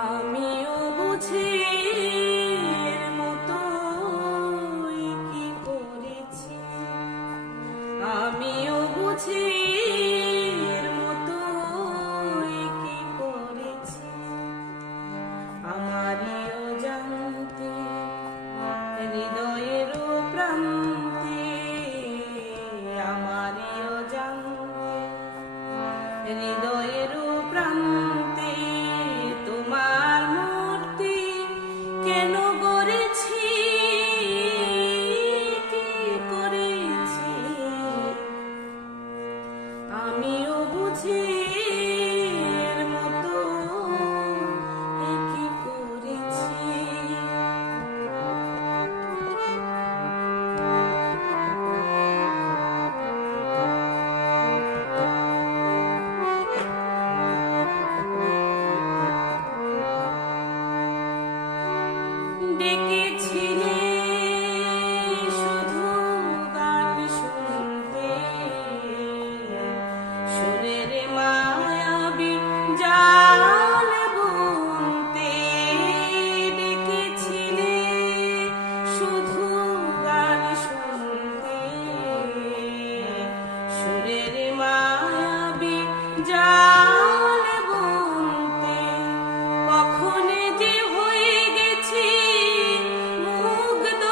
আমিও বুঝি মতোই কি করেছি, আমিও বুঝি মতোই কি করেছি। আমারই অজান্তে হৃদয়ের প্রান্তে, আমারই অজান্তে হৃদয়ের প্রান্তে তোমার মূর্তি কেন গড়েছি, কি করেছি। আমিও বুঝি মতো কি করেছি। ডেকেছিলে শুধু গান শুনতে, সুরের মায়াবী জাল বুনতে। ডেকেছিলে শুধু গান শুনতে, সুরের মায়াবী জাল বুনতে। কখন যে হয়ে গেছি মুগ্ধ,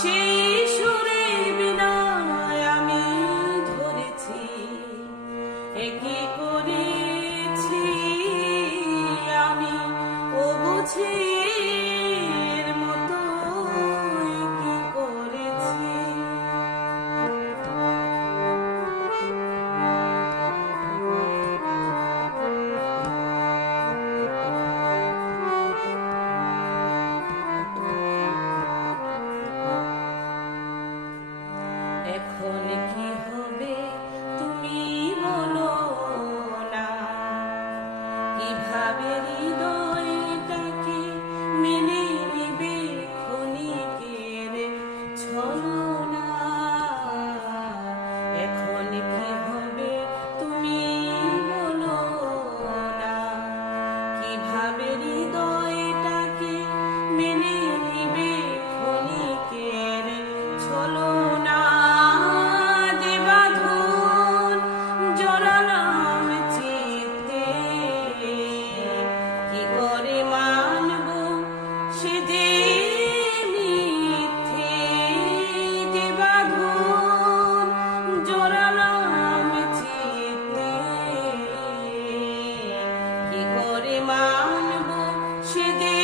সেই সুরের বিনায় আমি ধরেছি। একে করেছি আমি ও বুঝি মতো কি করেছি। এখন কি হবে তুমি বলো না, কিভাবে হৃদয়টাকে মেনে নিবে ক্ষণিকের ছলনা। এখন কি হবে তুমি বলো না, কিভাবে হৃদয়টাকে মেনে নিবে ক্ষণিকের ছলনা। যে বাঁধন জড়ালাম চিত্তে, কি করে মানব সে যে মিথ্যে। যে বাঁধন জড়ালাম চিত্তে, কি করে মানব সে যে